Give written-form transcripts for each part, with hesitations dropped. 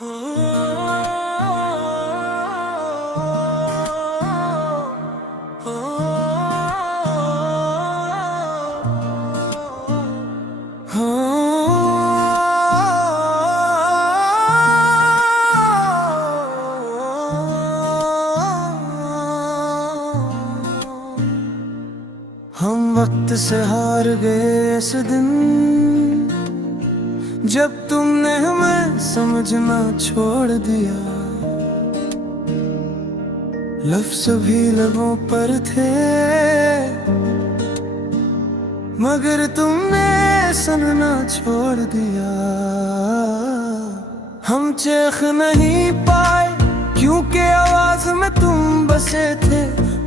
हम वक्त से हार गए इस दिन, जब तुमने हमें समझना छोड़ दिया। लफ्ज़ भी लबों पर थे, मगर तुमने सुनना छोड़ दिया। हम चेख नहीं पाए क्योंकि आवाज में तुम बसे थे।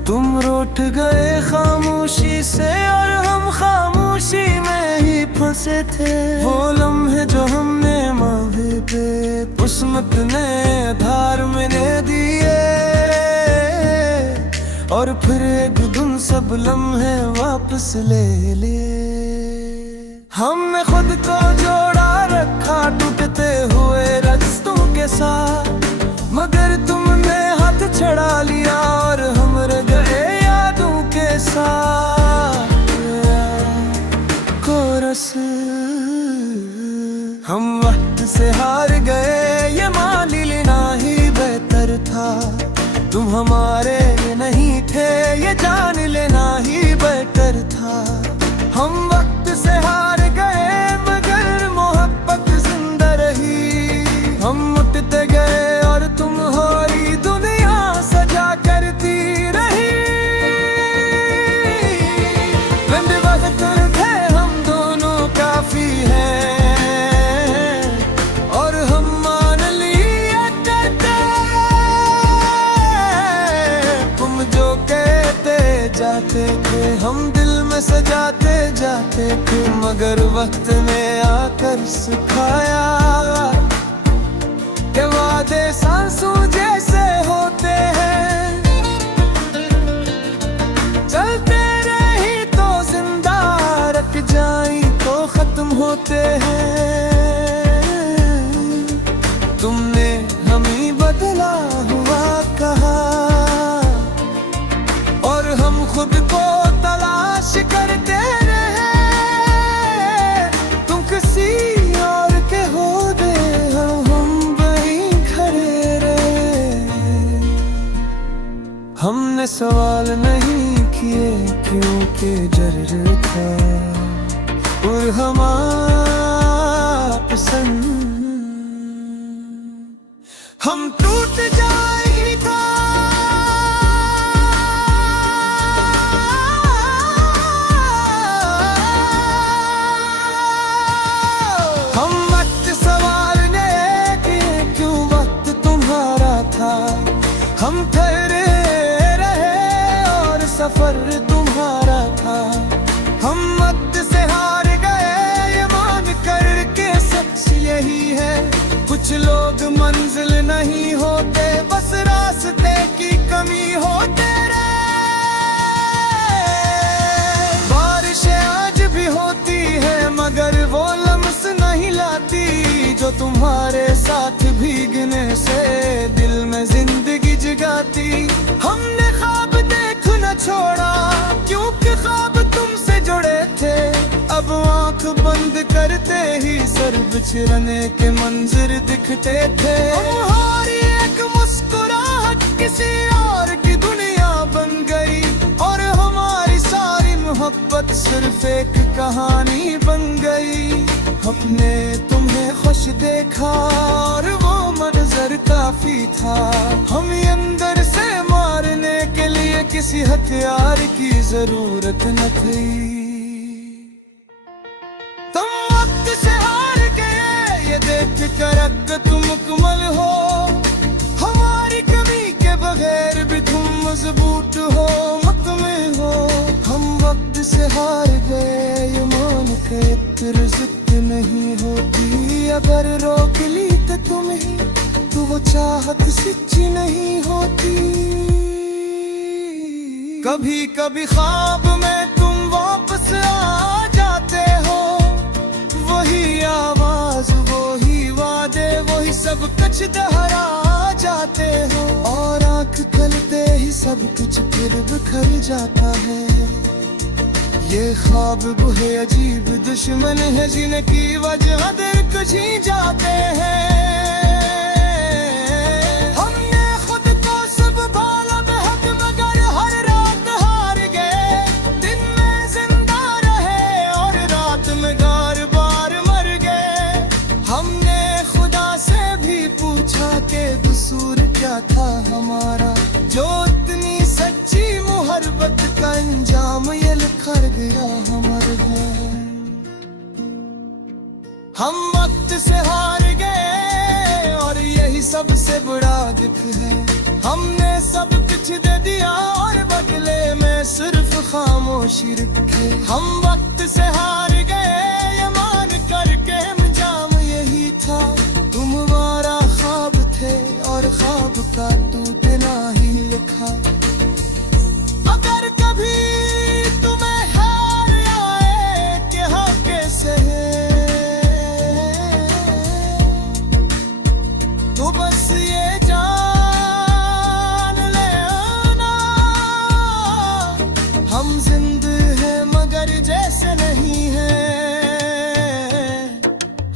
तुम रूठ गए खामोशी से और हम खामोशी में ही फंसे थे। वो लम्हे जो हमने मावे पे किस्मत ने धार में दिए, और फिर एक दिन सब लम्हे वापस ले लिए। हमने खुद को जोड़ा रखा टूटते हुए रास्तों के साथ, मगर तुमने हाथ छड़ा लिया और हम रह गए यादों के साथ। कोरस हम वक्त से हार गए, ये मान लेना ही बेहतर था। तुम हमारे नहीं थे, ये जान लेना ही बेहतर था। हम वक्त से हार गए मगर मोहब्बत जिंदा रही। हम उठते गए और तुम्हारी दुनिया सजा करती रही। लंबे वक्त थे हम दोनों काफी हैं, और हम मान लिया करते तुम जो कहते जाते थे। हम दिल में सजाते जाते थे, मगर वक्त ने आकर सिखाया के वादे सांसों जैसे होते हैं। चलते रही तो जिंदा, रख जाई तो खत्म होते हैं। तुमने हमें बदला हुआ कहा, और हम खुद को तलाश करते रहे। तुम किसी और के हो दे, हमने सवाल नहीं किए क्योंकि डर था, और हमारा पसंद हम टूट जाएगी था। हम वक्त सवालने कि क्यों वक्त तुम्हारा था। हम ठहरे सफर तुम्हारा था। हम वक्त से हार गए ये मान कर के सच यही है। कुछ लोग मंजिल नहीं होते, बस रास्ते की कमी होते रहे। बारिशें आज भी होती है मगर वो लम्स नहीं लाती, जो तुम्हारे साथ भीगने से दिल में जिंदगी जगाती। हमने ख्वाब देखना छोड़ा क्योंकि ख्वाब तुमसे जुड़े थे। अब आंख बंद करते ही सर बिछड़ने के मंजर दिखते थे। हमारी एक मुस्कुराहट किसी और की दुनिया बन गई, और हमारी सारी मोहब्बत सिर्फ एक कहानी बन गई। अपने तुम्हें खुश देखा और वो मंजर काफी था। हम अंदर से मारने के लिए किसी हथियार की जरूरत न थी। तुम वक्त से हार गए ये देख कर अगर तुम मुकम्मल हो। हमारी कमी के बगैर भी तुम मजबूत हो, मुकम्मल हो। हम वक्त से हार गए ये मान के रिज़्क़ नहीं होती। अगर रोक ली तो तुम्हें तो वो चाहत सच्ची नहीं होती। कभी कभी ख्वाब में तुम वापस आ जाते हो, वही आवाज वही वादे वही सब जब कच दहरा जाते हो और आंख खुलते ही सब कुछ फिर बिखर जाता है। ये ख्वाब बुहे अजीब दुश्मन है जिनकी वजह दिल कुछ ही जाते हैं। हमने खुद को सब भाला बेहद मगर हर रात हार गए। दिन में जिंदा रहे और रात में बार बार मर गए। हमने खुदा से भी पूछा कि कसूर क्या था हमारा, जो इतनी सच्ची मोहब्बत का अंजाम ये लिखा गया हमारे घर। हम वक्त से हार गए और यही सबसे बड़ा दुख है। हमने सब कुछ दे दिया और बदले में सिर्फ खामोशी रखे। हम वक्त से हार गए ये मान करके अंजाम यही था। तुम हमारा ख्वाब थे और ख्वाब का टूटना ही लिखा। अगर कभी तुम्हें हार आए कि हाँ कैसे है, तो बस ये जान लेना हम जिंदा हैं मगर जैसे नहीं है।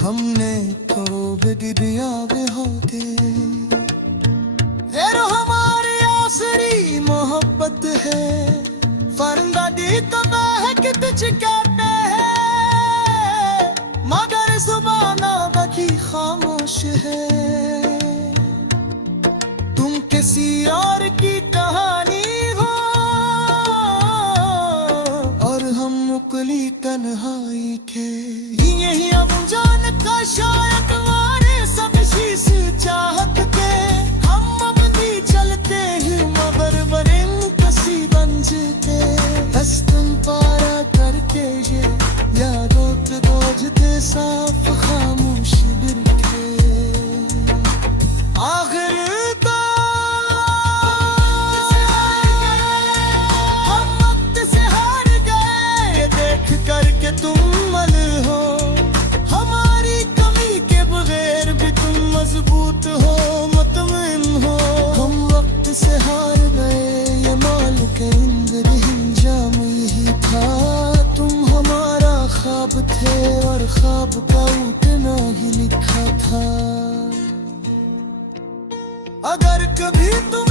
हमने तो बिगड़िया होते हमारी आसरी मोहब्बत है। फरंदादी तो महक तुझ कहते हैं मगर जुबाना बाकी खामोश है। तुम किसी और की कहानी हो और हम मुकली तन्हाई के। यही अब जान का शायद हमारे सब शीश चाहत के। हम अब नहीं चलते ही मगर बरिन कसी बंज के। बस तुम पारा करके ये यादों के बोझते साफ खामोश बिरखे। आखिर तो हम वक्त से हार गए देख करके तुम मल हो। हमारी कमी के बगैर भी तुम मजबूत हो मुतमिन हो। हम वक्त से हार गए ये माल के इंदर इंजाम यही था। तुम हमारा ख्वाब थे और ख्वाब का उठना ही लिखा था। अगर कभी तुम